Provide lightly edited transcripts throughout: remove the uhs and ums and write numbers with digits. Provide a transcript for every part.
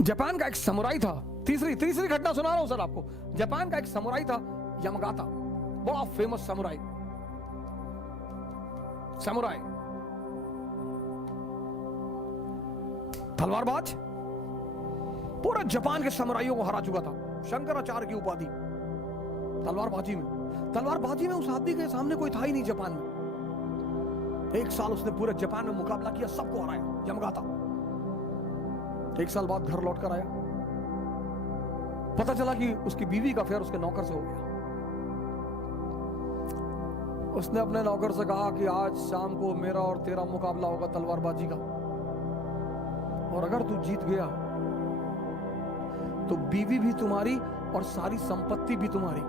Japan का एक samurai था, तीसरी घटना सुना रहा हूं सर आपको। जापान का एक समुराई था यमगाता, बड़ा फेमस समुराई। तलवारबाज, पूरे जापान के समुराइयों को हरा चुका था, शंकराचार्य की उपाधि तलवारबाजी में उस आदमी के सामने कोई था ही नहीं जापान में। 1 साल उसने पूरे जापान में मुकाबला किया, सबको हराया यमगाता। 1 साल बाद घर लौट कर आया, पता चला कि उसकी बीवी का अफेयर उसके नौकर से हो गया। उसने अपने नौकर से कहा कि आज शाम को मेरा और तेरा मुकाबला होगा तलवारबाजी का, और अगर तू जीत गया तो बीवी भी तुम्हारी और सारी संपत्ति भी तुम्हारी।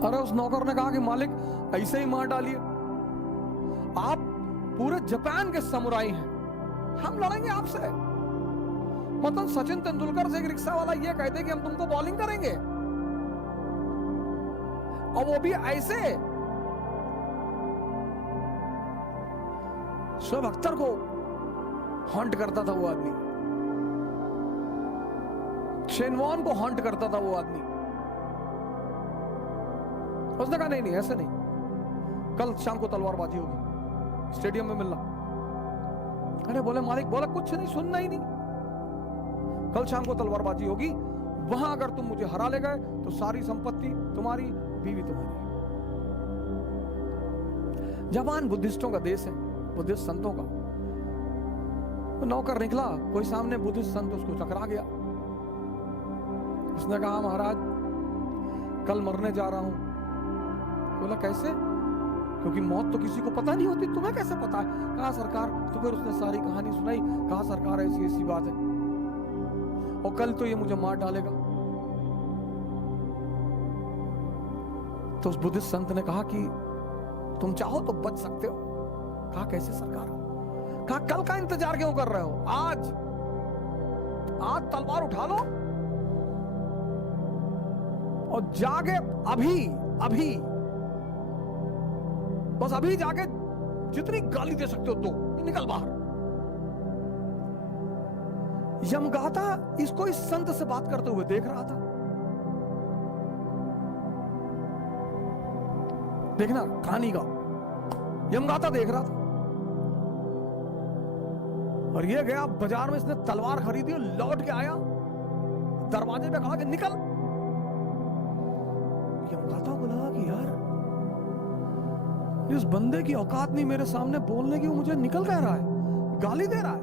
अरे उस नौकर ने कहा कि मालिक ऐसे ही मार डालिए, आप पूरे जापान के समुराई हैं, हम लड़ेंगे आपसे। मतलब सचिन तेंदुलकर से एक रिक्शा वाला ये कहते कि हम तुमको बॉलिंग करेंगे, और वो भी ऐसे। शोएब अख्तर को हॉन्ट करता था वो आदमी, शेन वॉर्न को हॉन्ट करता था वो आदमी। उसने कहा नहीं ऐसे नहीं, कल शाम को तलवारबाजी होगी, स्टेडियम में मिलना। अरे बोले मालिक, बोला कुछ नहीं, सुनना ही नहीं, कल शाम को तलवारबाजी होगी, वहां अगर तुम मुझे हरा ले गए तो सारी संपत्ति तुम्हारी, बीवी तुम्हारी। जापान बुद्धिस्टों का देश है, बुद्धिस्ट संतों का। तो नौकर निकला, कोई सामने बुद्धिस्ट संत उसको टकरा गया। उसने कहा महाराज कल मरने जा रहा हूं। बोला कैसे? क्योंकि मौत तो किसी को पता नहीं होती, तुम्हें कैसे पता है? कहा सरकार। तो फिर उसने सारी कहानी सुनाई। कहा सरकार ऐसी ऐसी बात है, और कल तो ये मुझे मार डालेगा। तो उस बुद्धिस्ट संत ने कहा कि तुम चाहो तो बच सकते हो। कहा कैसे सरकार? कहा कल का इंतजार क्यों कर रहे हो, आज तलवार उठा लो और जाके अभी बस अभी जाके जितनी गाली दे सकते हो दो, निकल बाहर। यमगाता इसको इस संत से बात करते हुए देख रहा था। देखना कहानी का, यमगाता देख रहा था, और ये गया बाजार में, इसने तलवार खरीदी, लौट के आया, दरवाजे पे खड़ा कि निकल। यमगाता को लगा कि यार इस बंदे की औकात नहीं मेरे सामने बोलने की, वो मुझे निकल कह रहा है, गाली दे रहा है।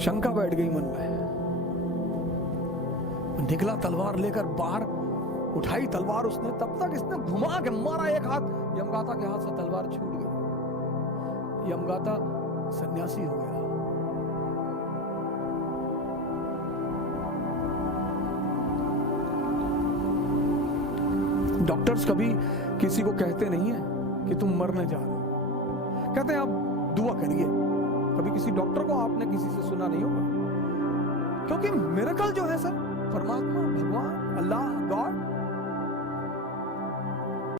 शंका बैठ गई मन में। निकला तलवार लेकर बाहर, उठाई तलवार उसने, तब तक इसने घुमा के मारा एक हाथ, यमगाता के हाथ से तलवार छूट गई। यमगाता सन्यासी हो गया। डॉक्टर्स कभी किसी को कहते नहीं है कि तुम मरने जा रहे हो, कहते हैं आप दुआ करिए। कभी किसी डॉक्टर को आपने किसी से सुना नहीं होगा, क्योंकि मिरेकल जो है सर, परमात्मा, भगवान, अल्लाह, गॉड,